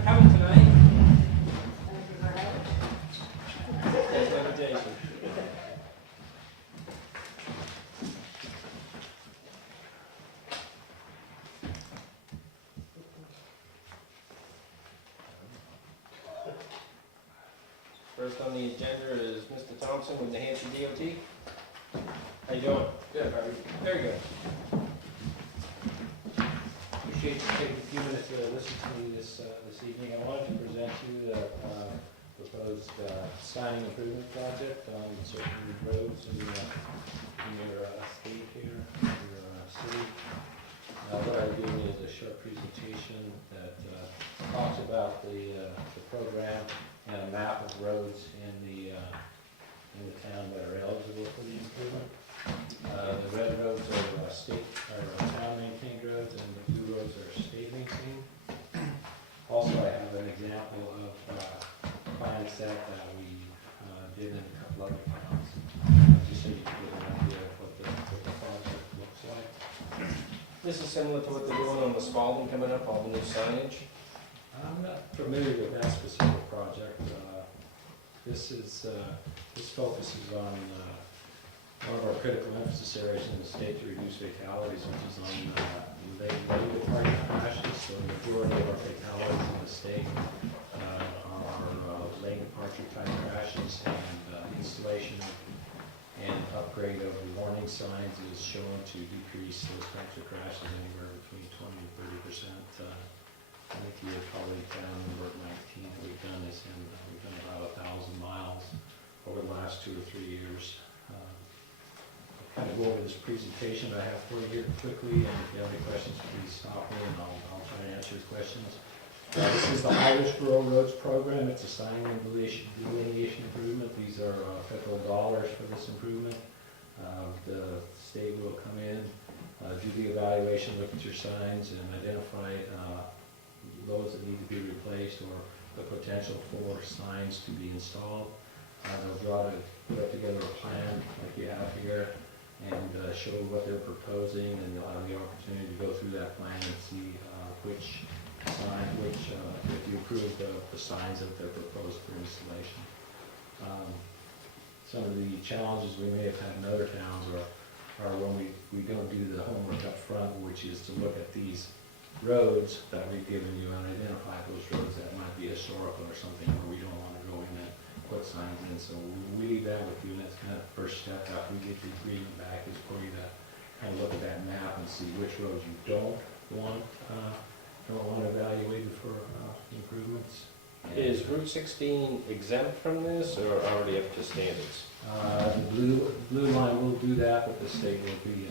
for coming tonight. There's an invitation. First on the agenda is Mr. Thompson with New Hampshire DOT. How you doing? Good, Harvey. Very good. Appreciate you taking a few minutes to listen to me this evening. I wanted to present you the proposed signing improvement project on certain roads in your state here, your city. What I'm doing is a short presentation that talks about the program and a map of roads in the town that are eligible for the improvement. The red roads are town maintained roads, and the blue roads are state maintained. Also, I have an example of a plan set that we did in a couple other towns, just so you can get an idea of what the project looks like. This is similar to what they're doing on the Spalding coming up, all the new signage. I'm not familiar with that specific project. This focuses on one of our critical emphasis areas in the state to reduce fatalities, which is on lane departure crashes. So the majority of our fatalities in the state are lane departure type crashes, and installation and upgrade of warning signs is shown to decrease those types of crashes anywhere between 20 and 30%. I think you're probably down number 19 that we've done this in. We've done about 1,000 miles over the last 2 or 3 years. I'll kind of go over this presentation I have for you here quickly, and if you have any questions, please stop me and I'll try to answer your questions. This is the High-Risk Rural Roads Program. It's a signing and delineation improvement. These are federal dollars for this improvement. The state will come in, do the evaluation, look at your signs, and identify roads that need to be replaced or the potential for signs to be installed. They'll put up together a plan like you have here and show what they're proposing, and you'll have the opportunity to go through that plan and see which sign, if you approve the signs that they're proposed for installation. Some of the challenges we may have had in other towns are when we don't do the homework up front, which is to look at these roads that we've given you and identify those roads that might be historical or something where we don't want to go in and put signs in. So we leave that with you, and that's kind of the first step after we get the agreement back, is for you to kind of look at that map and see which roads you don't want evaluated for improvements. Is Route 16 exempt from this or already up to standards? The blue line will do that, but the state will be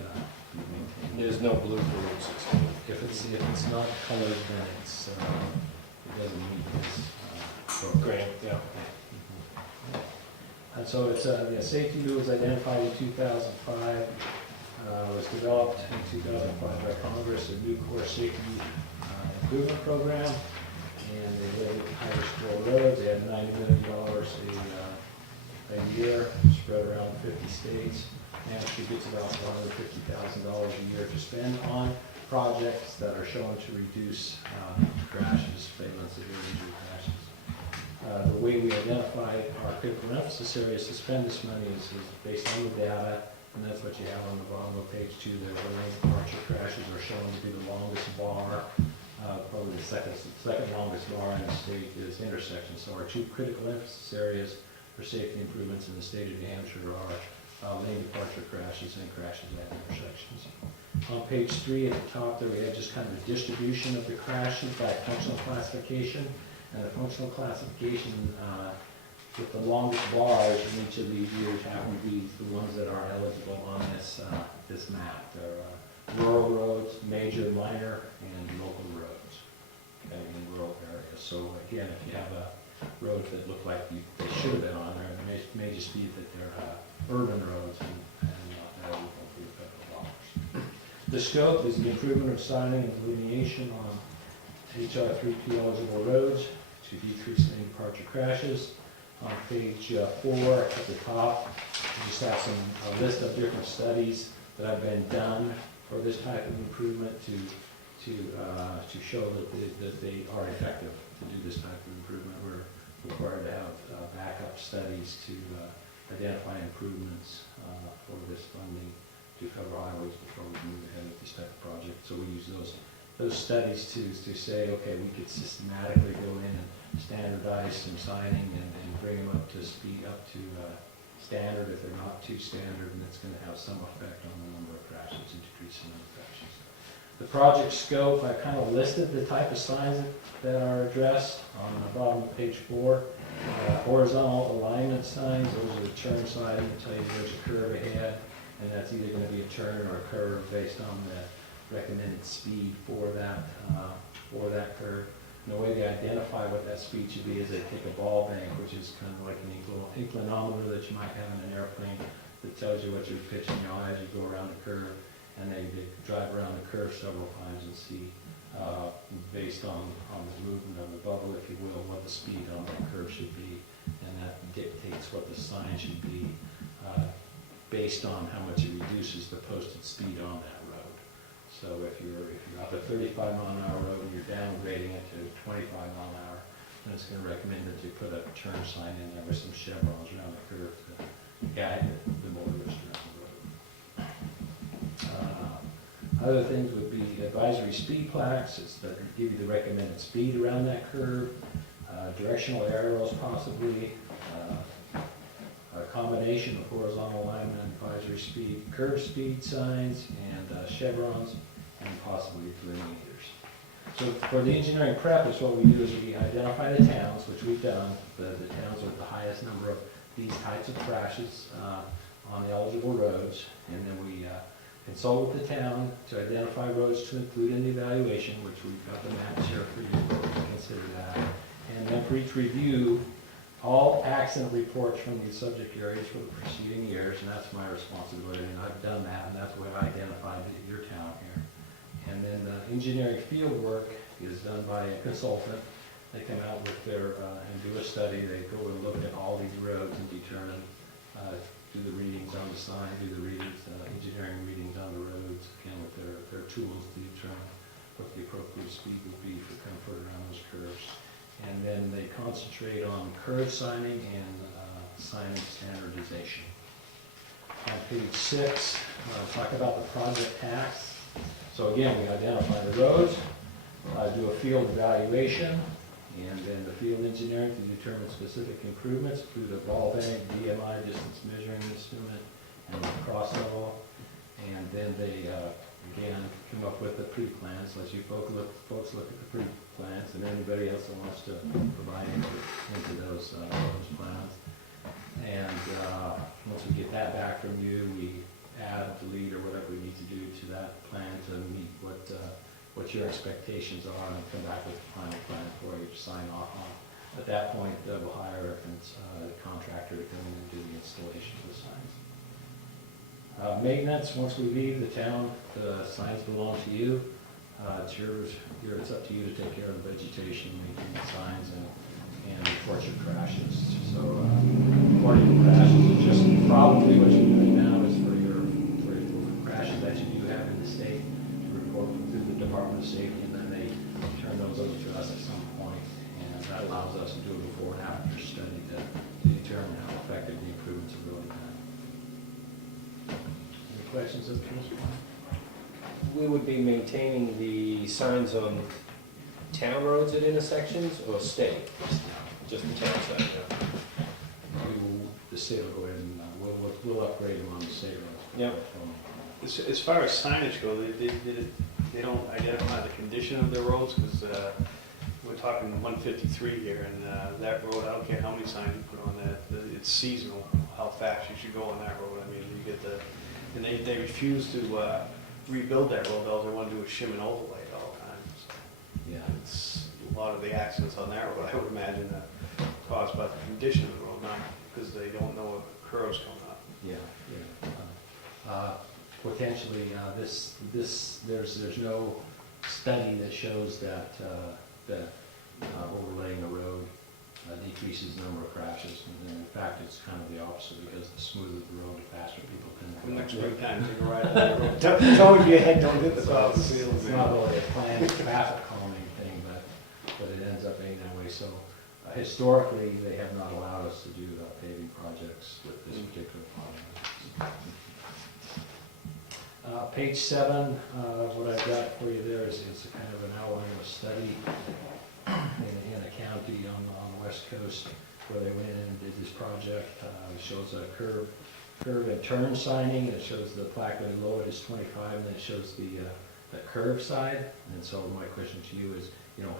maintained. There's no blue for Route 16. If it's not colored, then it doesn't meet this Grant, yeah. And so it's the safety rules identified in 2005, was developed in 2005 by Congress, a new core safety improvement program, and they laid high-risk rural roads. They had $90 million a year, spread around 50 states. And she gets about $150,000 a year to spend on projects that are shown to reduce crashes, fatal and severe injury crashes. The way we identify our critical emphasis areas to spend this money is based on the data, and that's what you have on the bottom of page 2 there. The lane departure crashes are shown to be the longest bar. Probably the second longest bar in the state is intersections. So our 2 critical emphasis areas for safety improvements in the state of New Hampshire are lane departure crashes and crashes at intersections. On page 3 at the top there, we have just kind of a distribution of the crashes by functional classification. And the functional classification with the longest bars in each of these years happen to be the ones that are eligible on this map. They're rural roads, major, minor, and local roads in rural areas. So again, if you have roads that look like they should have been on there, it may just be that they're urban roads and not eligible for the federal dollars. The scope is the improvement of signing and delineation on HR 3P eligible roads to decrease lane departure crashes. On page 4 at the top, we just have a list of different studies that have been done for this type of improvement to to show that they are effective to do this type of improvement. We're required to have backup studies to identify improvements for this funding to cover highways before we move ahead with this type of project. So we use those studies to say, okay, we could systematically go in and standardize some signing and bring them up to speed, up to standard if they're not too standard, and it's going to have some effect on the number of crashes and decrease the number of crashes. The project scope, I kind of listed the type of signs that are addressed on the bottom of page 4. Horizontal alignment signs, those are the turn signs that tell you there's a curve ahead, and that's either going to be a turn or a curve based on the recommended speed for that curve. And the way they identify what that speed should be is they take a ball bank, which is kind of like an inclinometer that you might have in an airplane that tells you what your pitch in your eye as you go around the curve. And they drive around the curve several times and see, based on the movement of the bubble, if you will, what the speed on that curve should be. And that dictates what the sign should be based on how much it reduces the posted speed on that road. So if you're up a 35-mile-an-hour road and you're downgrading it to 25-mile-an-hour, then it's going to recommend that you put a turn sign in there with some chevrons around the curve to guide the motorist around the road. Other things would be advisory speed plaques. It's that give you the recommended speed around that curve, directional arrows possibly, a combination of horizontal alignment and advisory speed, curve speed signs, and chevrons, and possibly delineators. So for the engineering prep, what we do is we identify the towns, which we've done, the towns with the highest number of these types of crashes on the eligible roads, and then we consult with the town to identify roads to include in the evaluation, which we've got the maps here for you to consider that. And then for each review, all accident reports from these subject areas for the preceding years, and that's my responsibility, and I've done that, and that's what I identified your town here. And then the engineering field work is done by a consultant. They come out with their, and do a study. They go and look at all these roads and determine, do the readings on the sign, do the readings, engineering readings on the roads, again with their tools to determine what the appropriate speed would be for comfort around those curves. And then they concentrate on curve signing and signing standardization. On page 6, talk about the project tasks. So again, we identify the roads, do a field evaluation, and then the field engineering to determine specific improvements, include a ball bank, DMI, distance measuring instrument, and the cross level. And then they, again, come up with the pre-plans, let you folks look at the pre-plans, and anybody else that wants to provide input into those plans. And once we get that back from you, we add, delete, or whatever we need to do to that plan to meet what your expectations are, and come back with the final plan for you to sign off on. At that point, we'll hire a contractor to come in and do the installation of the signs. Maintenance, once we leave the town, the signs belong to you. It's yours. It's up to you to take care of the vegetation, maintain the signs, and report your crashes. So reporting crashes is just probably what you're doing now is for your crashes that you do have in the state to report through the Department of Safety, and then they turn those over to us at some point, and that allows us to do a before and after study to determine how effective the improvements are really been. Any questions of Commissioner? We would be maintaining the signs on town roads at intersections or state? Just the town side, yeah. The state will go ahead and we'll upgrade them on the state roads. Yep. As far as signage go, they don't identify the condition of their roads, because we're talking 153 here, and that road, I don't care how many signs you put on that, it's seasonal, how fast you should go on that road. I mean, you get and they refuse to rebuild that road, all they want to do is shim and overlay at all times. Yeah. It's a lot of the accidents on that road, I would imagine, caused by the condition of the road, not because they don't know what curves coming up. Yeah, yeah. Potentially, there's no study that shows that overlaying a road decreases the number of crashes. And in fact, it's kind of the opposite, because the smoother the road, the faster people can. Next springtime, you can ride on the road. Don't your head, don't hit the So top. it's sealed, It's not really a planned traffic calming thing, but it ends up being that way. So historically, they have not allowed us to do paving projects with this particular plan. Page 7, what I've got for you there is a kind of an outline of a study in a county on the west coast where they went in and did this project. It shows a curve and turn signing, and it shows the plaque below it is 25, and then it shows the curve side. And so my question to you is,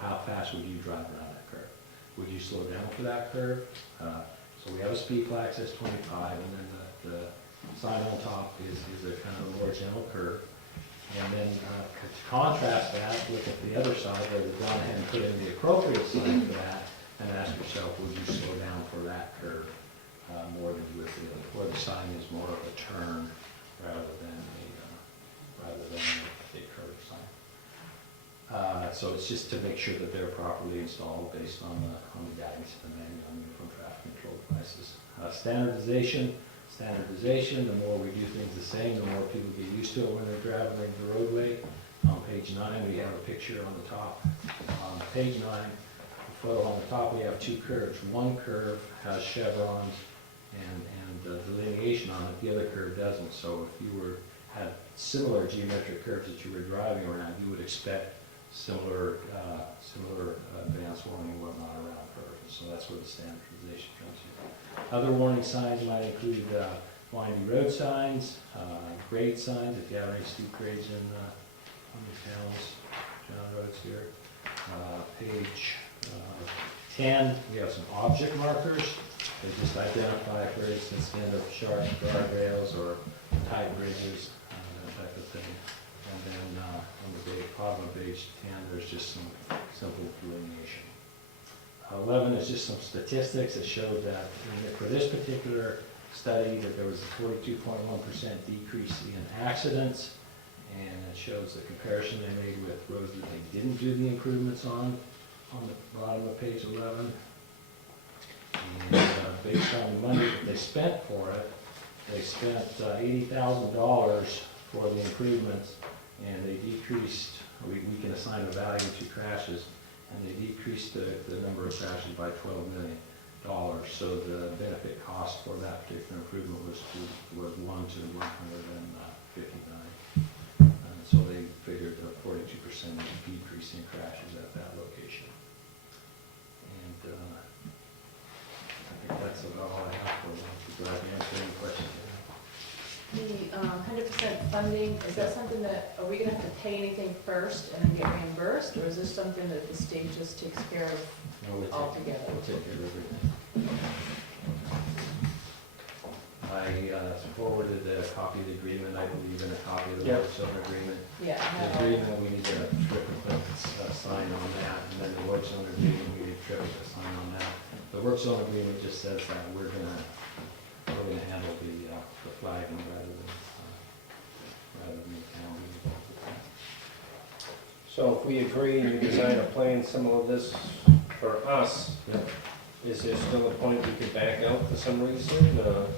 how fast would you drive around that curve? Would you slow down for that curve? So we have a speed plaque that says 25, and then the sign on top is a kind of a more gentle curve. And then to contrast that, look at the other side where they've gone ahead and put in the appropriate sign for that, and ask yourself, would you slow down for that curve more than you would for the other, where the sign is more of a turn rather than a curve sign. So it's just to make sure that they're properly installed based on the guidance of the manual on uniform traffic control devices. Standardization, the more we do things the same, the more people get used to it when they're traveling the roadway. On page 9, we have a picture on the top. On page 9, the photo on the top, we have 2 curves. One curve has chevrons and delineation on it, the other curve doesn't. So if you had similar geometric curves that you were driving around, you would expect similar advance warning and whatnot around curves. So that's where the standardization comes in. Other warning signs might include windy road signs, grade signs, if you have any steep grades on the town roads here. Page 10, we have some object markers. They just identify, for instance, the end of sharp guardrails or tight bridges, that type of thing. And then on the bottom of page 10, there's just some simple delineation. 11 is just some statistics that showed that for this particular study that there was a 42.1% decrease in accidents, and it shows the comparison they made with roads that they didn't do the improvements on the bottom of page 11. And based on the money that they spent for it, they spent $80,000 for the improvements, and they decreased, we can assign a value to crashes, and they decreased the number of crashes by $12 million. So the benefit cost for that particular improvement was 1 to 159. And so they figured a 42% decrease in crashes at that location. And I think that's about all I have for you. I'd be glad to answer any questions. The 100% funding, is that something that, are we gonna have to pay anything first and then get reimbursed, or is this something that the state just takes care of We'll altogether? take care of everything. I forwarded a copy of the agreement, I believe in a copy of the Yeah. work zone agreement. Yeah. The agreement, we need a triple sign on that, and then the work zone agreement, we need a triple sign on that. The work zone agreement just says that we're gonna handle the flagging rather than the county. So if we agree and we design a plan similar to this for us, Yep. is there still a point we could back out for some reason?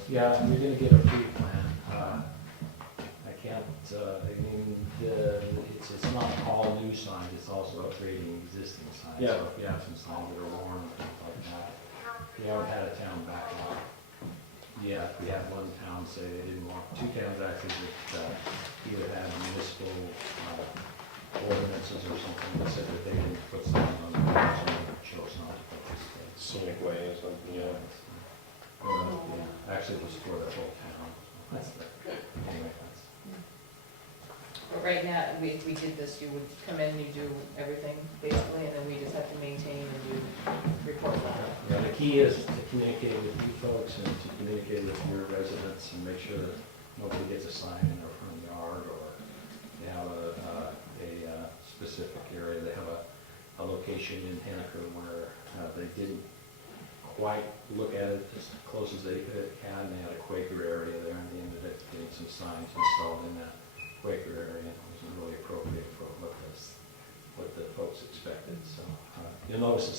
Yeah, we're gonna get a pre-plan. I can't, I mean, it's not all new signs, it's also upgrading existing signs. Yeah. So if you have some signs that are worn, or things like that, we haven't had a town back out. Yeah, we had one town say they didn't want, 2 towns actually that either had municipal ordinances or something that said that they didn't put signs on the roads, and they chose not to participate. Scenic way or something, yeah. Yeah, actually it was for the whole town. Anyway, that's. But right now, if we did this, you would come in, you do everything basically, and then we just have to maintain and do report back. Yeah, the key is to communicate with you folks and to communicate with your residents and make sure that nobody gets a sign in their front yard, or they have a specific area. They have a location in Henniker where they didn't quite look at it as close as they could can. They had a Quaker area there, and they ended up getting some signs installed in that Quaker area. It wasn't really appropriate for what the folks expected. So you'll notice the